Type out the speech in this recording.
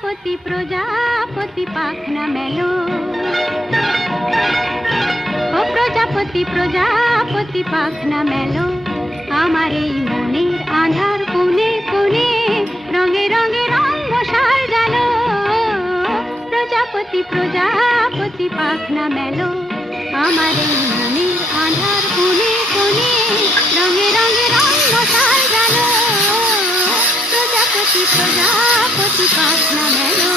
প্রজাপতি প্রজাপতি পাখনা মেলো, ও প্রজাপতি প্রজাপতি পাখনা মেলো, আমার এই মনের আধার কোণে কোণে রঙে রঙে রঙ সাজালো। প্রজাপতি প্রজাপতি পাখনা মেলো, আমার এই মনের আধার কোণে কোণে রঙে রঙে রঙ সাজালো। প্রজাপতি প্রজাপতি পাখনা মেলো।